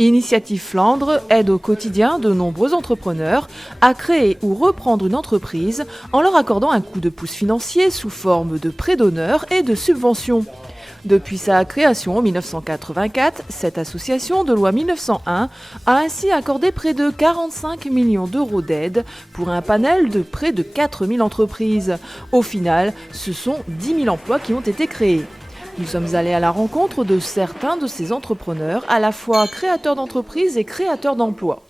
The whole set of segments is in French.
Initiative Flandre aide au quotidien de nombreux entrepreneurs à créer ou reprendre une entreprise en leur accordant un coup de pouce financier sous forme de prêts d'honneur et de subventions. Depuis sa création en 1984, cette association de loi 1901 a ainsi accordé près de 45 millions d'euros d'aide pour un panel de près de 4000 entreprises. Au final, ce sont 10 000 emplois qui ont été créés. Nous sommes allés à la rencontre de certains de ces entrepreneurs, à la fois créateurs d'entreprises et créateurs d'emplois.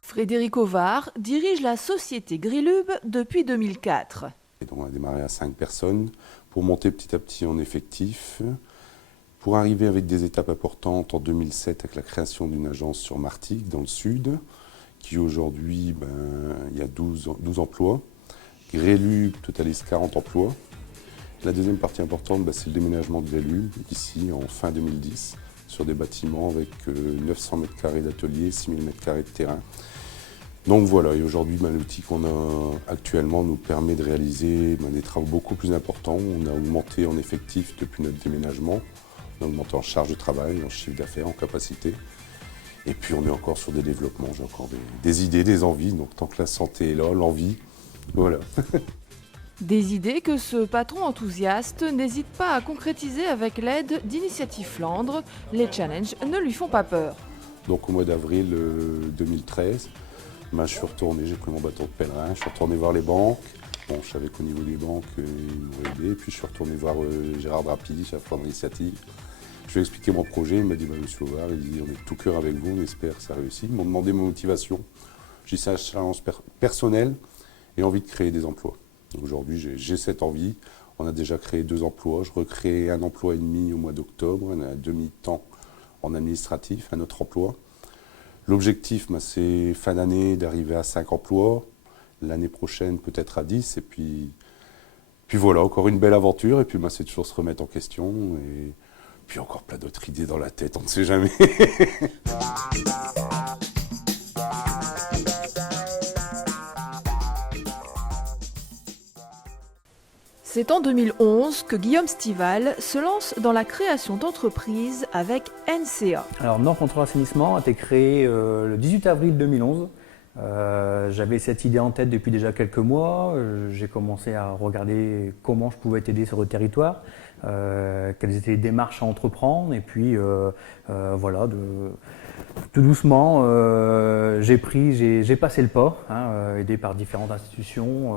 Frédéric Ovard dirige la société Grilube depuis 2004. Et donc on a démarré à 5 personnes pour monter petit à petit en effectif, pour arriver avec des étapes importantes en 2007 avec la création d'une agence sur Martigues dans le sud, qui aujourd'hui, il y a 12 emplois. Grilube totalise 40 emplois. La deuxième partie importante, c'est le déménagement de Grilube, ici en fin 2010, sur des bâtiments avec 900 m² d'atelier, 6000 m² de terrain. Donc voilà, et aujourd'hui, l'outil qu'on a actuellement nous permet de réaliser des travaux beaucoup plus importants. On a augmenté en effectif depuis notre déménagement, on a augmenté en charge de travail, en chiffre d'affaires, en capacité. Et puis on est encore sur des développements, j'ai encore des idées, des envies, donc tant que la santé est là, l'envie, voilà. Des idées que ce patron enthousiaste n'hésite pas à concrétiser avec l'aide d'Initiative Flandre. Les challenges ne lui font pas peur. Donc au mois d'avril 2013, je suis retourné, j'ai pris mon bâton de pèlerin, je suis retourné voir les banques. Bon, je savais qu'au niveau des banques, ils m'ont aidé. Puis je suis retourné voir Gérard Drapi, chef Flandre Initiative. Je lui ai expliqué mon projet, il m'a dit Monsieur Ovard, on est de tout cœur avec vous, on espère que ça réussit. Ils m'ont demandé ma motivation. J'ai dit c'est un challenge personnel et envie de créer des emplois. Aujourd'hui, j'ai cette envie. On a déjà créé 2 emplois. Je recrée un emploi et demi au mois d'octobre. On a un demi-temps en administratif, un autre emploi. L'objectif, c'est fin d'année d'arriver à 5 emplois. L'année prochaine, peut-être à 10. Et puis voilà, encore une belle aventure. Et puis c'est toujours se remettre en question. Et puis encore plein d'autres idées dans la tête, on ne sait jamais. C'est en 2011 que Guillaume Stival se lance dans la création d'entreprises avec NCA. Alors Nord Contrôle Assainissement a été créé le 18 avril 2011. J'avais cette idée en tête depuis déjà quelques mois. J'ai commencé à regarder comment je pouvais t'aider sur le territoire, quelles étaient les démarches à entreprendre. Et puis voilà, tout doucement, j'ai passé le pas, aidé par différentes institutions,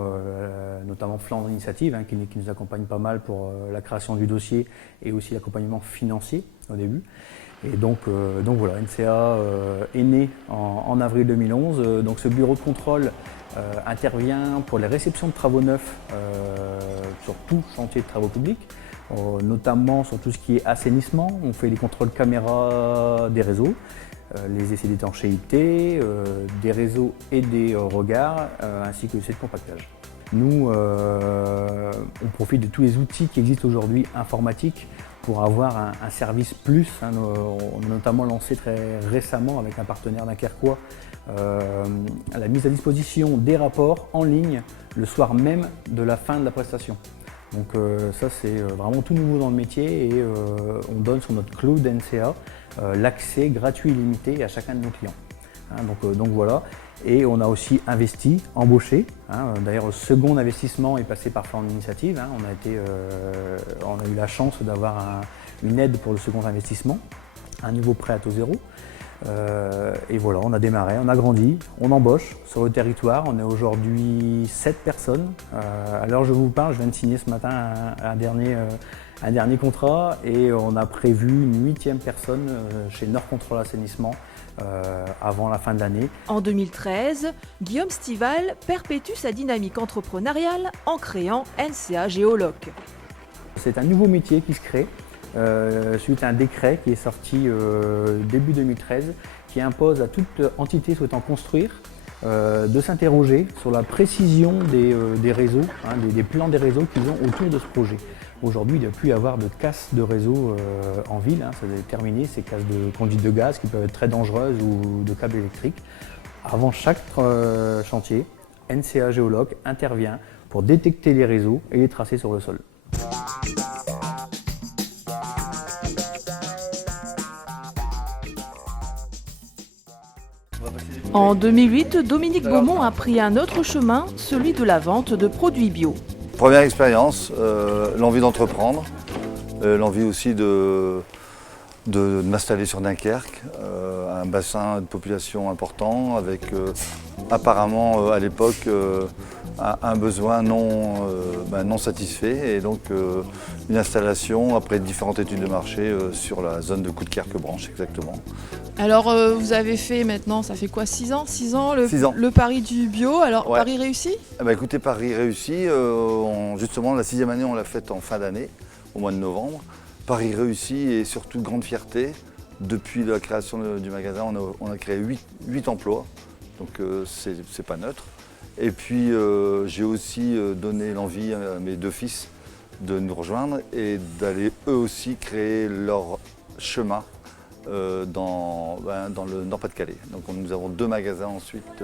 notamment Flandre Initiative, qui nous accompagne pas mal pour la création du dossier et aussi l'accompagnement financier au début. Et donc voilà, NCA est né en avril 2011. Donc ce bureau de contrôle intervient pour les réceptions de travaux neufs sur tout chantier de travaux publics, notamment sur tout ce qui est assainissement. On fait les contrôles caméra des réseaux, les essais d'étanchéité, des réseaux et des regards, ainsi que les essais de compactage. Nous, on profite de tous les outils qui existent aujourd'hui informatiques pour avoir un service plus. On a notamment lancé très récemment avec un partenaire dunkerquois la mise à disposition des rapports en ligne le soir même de la fin de la prestation. Donc ça c'est vraiment tout nouveau dans le métier et on donne sur notre cloud NCA l'accès gratuit et illimité à chacun de nos clients. Donc voilà. Et on a aussi investi, embauché. D'ailleurs, le second investissement est passé par Flandre Initiative. On a eu la chance d'avoir une aide pour le second investissement, un niveau prêt à taux zéro. Et voilà, on a démarré, on a grandi, on embauche sur le territoire. On est aujourd'hui 7 personnes. À l'heure où je vous parle, je viens de signer ce matin un dernier contrat et on a prévu une 8e personne chez Nord Contrôle Assainissement avant la fin de l'année. En 2013, Guillaume Stival perpétue sa dynamique entrepreneuriale en créant NCA Géoloc. C'est un nouveau métier qui se crée suite à un décret qui est sorti début 2013 qui impose à toute entité souhaitant construire de s'interroger sur la précision des réseaux, des plans des réseaux qu'ils ont autour de ce projet. Aujourd'hui, il ne doit plus y avoir de casse de réseau en ville, ça est terminé, ces casses de conduite de gaz qui peuvent être très dangereuses ou de câbles électriques. Avant chaque chantier, NCA Géoloc intervient pour détecter les réseaux et les tracer sur le sol. En 2008, Dominique Beaumont a pris un autre chemin, celui de la vente de produits bio. Première expérience, l'envie d'entreprendre, l'envie aussi de m'installer sur Dunkerque, un bassin de population important avec apparemment à l'époque un besoin non satisfait et donc une installation après différentes études de marché sur la zone de Coudekerque-Branche exactement. Alors vous avez fait maintenant, ça fait quoi, 6 ans 6 ans le pari du bio, alors Ouais. pari réussi? Écoutez, pari réussi, justement la 6e année on l'a faite en fin d'année, au mois de novembre. Pari réussi et surtout grande fierté. Depuis la création du magasin, on a créé 8 emplois, donc c'est pas neutre. Et puis j'ai aussi donné l'envie à mes 2 fils de nous rejoindre et d'aller eux aussi créer leur chemin dans le Nord-Pas-de-Calais. Donc nous avons 2 magasins ensuite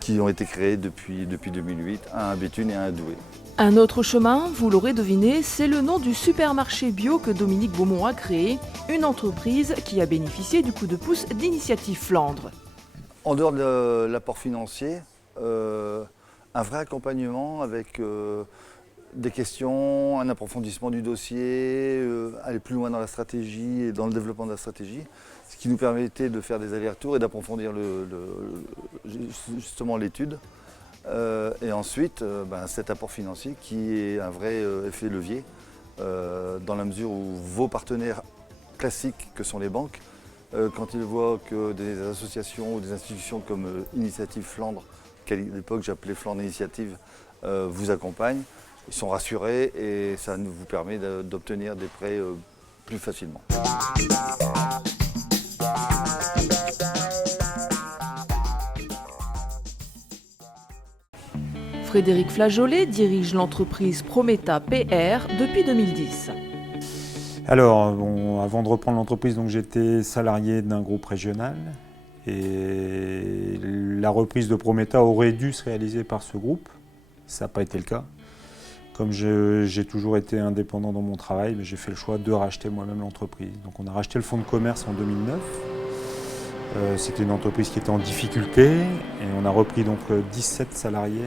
qui ont été créés depuis 2008, un à Béthune et un à Douai. Un autre chemin, vous l'aurez deviné, c'est le nom du supermarché bio que Dominique Beaumont a créé, une entreprise qui a bénéficié du coup de pouce d'Initiative Flandre. En dehors de l'apport financier, un vrai accompagnement avec des questions, un approfondissement du dossier, aller plus loin dans la stratégie et dans le développement de la stratégie, ce qui nous permettait de faire des allers-retours et d'approfondir justement l'étude. Et ensuite, cet apport financier qui est un vrai effet levier dans la mesure où vos partenaires classiques que sont les banques, quand ils voient que des associations ou des institutions comme Initiative Flandre, qu'à l'époque j'appelais Flandre Initiative, vous accompagnent, ils sont rassurés et ça vous permet d'obtenir des prêts plus facilement. Frédéric Flageolet dirige l'entreprise Prometa PR depuis 2010. Alors, avant de reprendre l'entreprise, j'étais salarié d'un groupe régional et la reprise de Prometa aurait dû se réaliser par ce groupe. Ça n'a pas été le cas. Comme j'ai toujours été indépendant dans mon travail, j'ai fait le choix de racheter moi-même l'entreprise. Donc on a racheté le fonds de commerce en 2009. C'était une entreprise qui était en difficulté et on a repris donc 17 salariés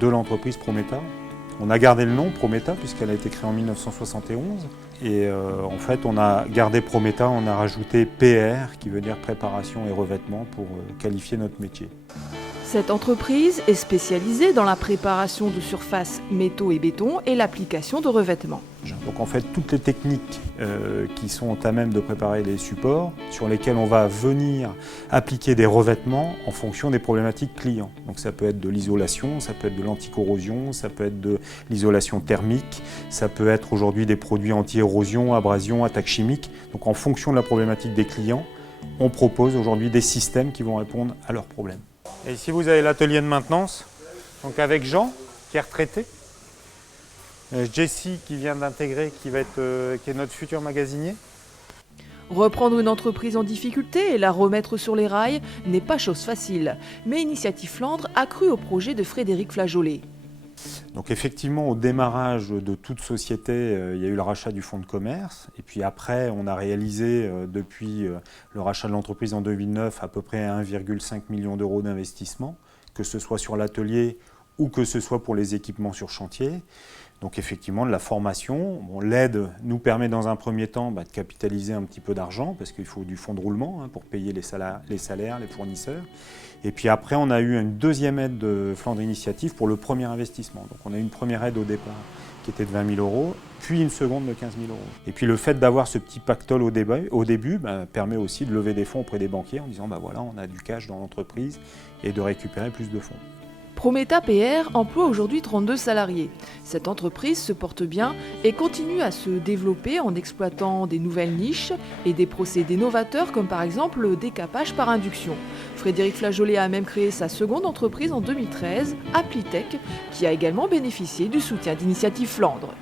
de l'entreprise Prometa. On a gardé le nom Prometa puisqu'elle a été créée en 1971 et en fait on a gardé Prometa, on a rajouté PR qui veut dire préparation et revêtement pour qualifier notre métier. Cette entreprise est spécialisée dans la préparation de surfaces métaux et béton et l'application de revêtements. Donc en fait toutes les techniques qui sont à même de préparer les supports sur lesquels on va venir appliquer des revêtements en fonction des problématiques clients. Donc ça peut être de l'isolation, ça peut être de l'anti-corrosion, ça peut être de l'isolation thermique, ça peut être aujourd'hui des produits anti-érosion, abrasion, attaque chimique. Donc en fonction de la problématique des clients, on propose aujourd'hui des systèmes qui vont répondre à leurs problèmes. Et ici vous avez l'atelier de maintenance, donc avec Jean qui est retraité, Jessie qui vient d'intégrer, qui est notre futur magasinier. Reprendre une entreprise en difficulté et la remettre sur les rails n'est pas chose facile, mais Initiative Flandre a cru au projet de Frédéric Flageolet. Donc effectivement, au démarrage de toute société, il y a eu le rachat du fonds de commerce. Et puis après, on a réalisé depuis le rachat de l'entreprise en 2009 à peu près 1,5 million d'euros d'investissement, que ce soit sur l'atelier ou que ce soit pour les équipements sur chantier. Donc effectivement, de la formation. L'aide nous permet dans un premier temps de capitaliser un petit peu d'argent parce qu'il faut du fonds de roulement pour payer les salaires, les fournisseurs. Et puis après, on a eu une deuxième aide de Flandre Initiative pour le premier investissement. Donc on a eu une première aide au départ qui était de 20 000 euros, puis une seconde de 15 000 euros. Et puis le fait d'avoir ce petit pactole au début permet aussi de lever des fonds auprès des banquiers en disant voilà, on a du cash dans l'entreprise et de récupérer plus de fonds. Prometa PR emploie aujourd'hui 32 salariés. Cette entreprise se porte bien et continue à se développer en exploitant des nouvelles niches et des procédés novateurs comme par exemple le décapage par induction. Frédéric Flageolet a même créé sa seconde entreprise en 2013, Applitech, qui a également bénéficié du soutien d'Initiative Flandre.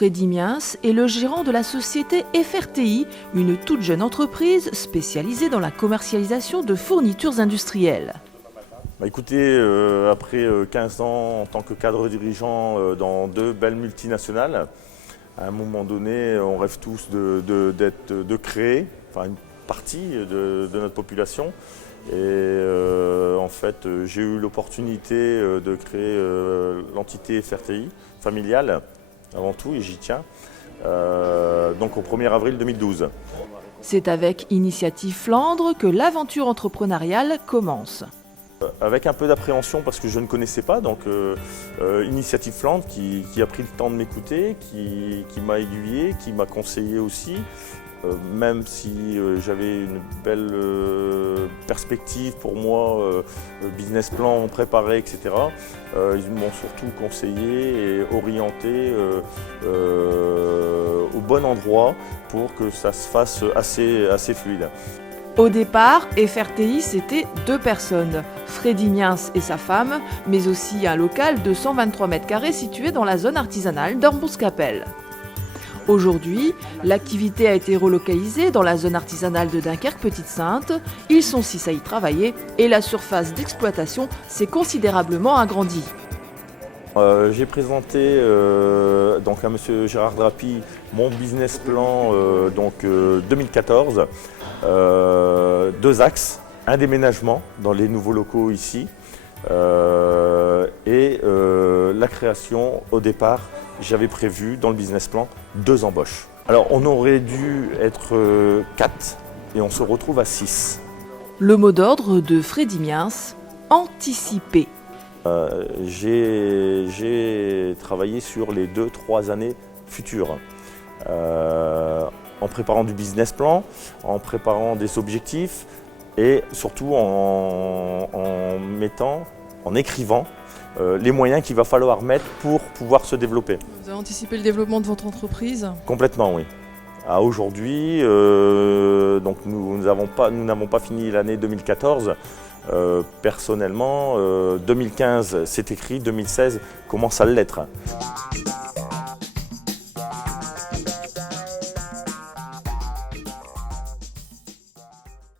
Freddy Miens est le gérant de la société FRTI, une toute jeune entreprise spécialisée dans la commercialisation de fournitures industrielles. Écoutez, après 15 ans en tant que cadre dirigeant dans 2 belles multinationales, à un moment donné, on rêve tous de créer, enfin une partie de notre population. Et en fait, j'ai eu l'opportunité de créer l'entité FRTI familiale, avant tout, et j'y tiens, donc au 1er avril 2012. C'est avec Initiative Flandre que l'aventure entrepreneuriale commence. Avec un peu d'appréhension parce que je ne connaissais pas, donc Initiative Flandre qui a pris le temps de m'écouter, qui m'a aiguillé, qui m'a conseillé aussi, même si j'avais une belle perspective pour moi, business plan préparé, etc. Ils m'ont surtout conseillé et orienté au bon endroit pour que ça se fasse assez fluide. Au départ, FRTI, c'était 2 personnes, Freddy Miens et sa femme, mais aussi un local de 123 m² situé dans la zone artisanale d'Ormbourg-Capelle. Aujourd'hui, l'activité a été relocalisée dans la zone artisanale de Dunkerque-Petite-Sainte. Ils sont 6 à y travailler et la surface d'exploitation s'est considérablement agrandie. J'ai présenté donc à M. Gérard Drapy mon business plan 2014, 2 axes, un déménagement dans les nouveaux locaux ici et la création au départ, j'avais prévu dans le business plan 2 embauches. Alors on aurait dû être 4 et on se retrouve à 6. Le mot d'ordre de Freddy Miens, anticiper. J'ai travaillé sur les 2-3 années futures, en préparant du business plan, en préparant des objectifs et surtout en écrivant les moyens qu'il va falloir mettre pour pouvoir se développer. Vous avez anticipé le développement de votre entreprise? Complètement, oui. À aujourd'hui, donc nous n'avons pas fini l'année 2014. Personnellement, 2015 c'est écrit, 2016 commence à l'être.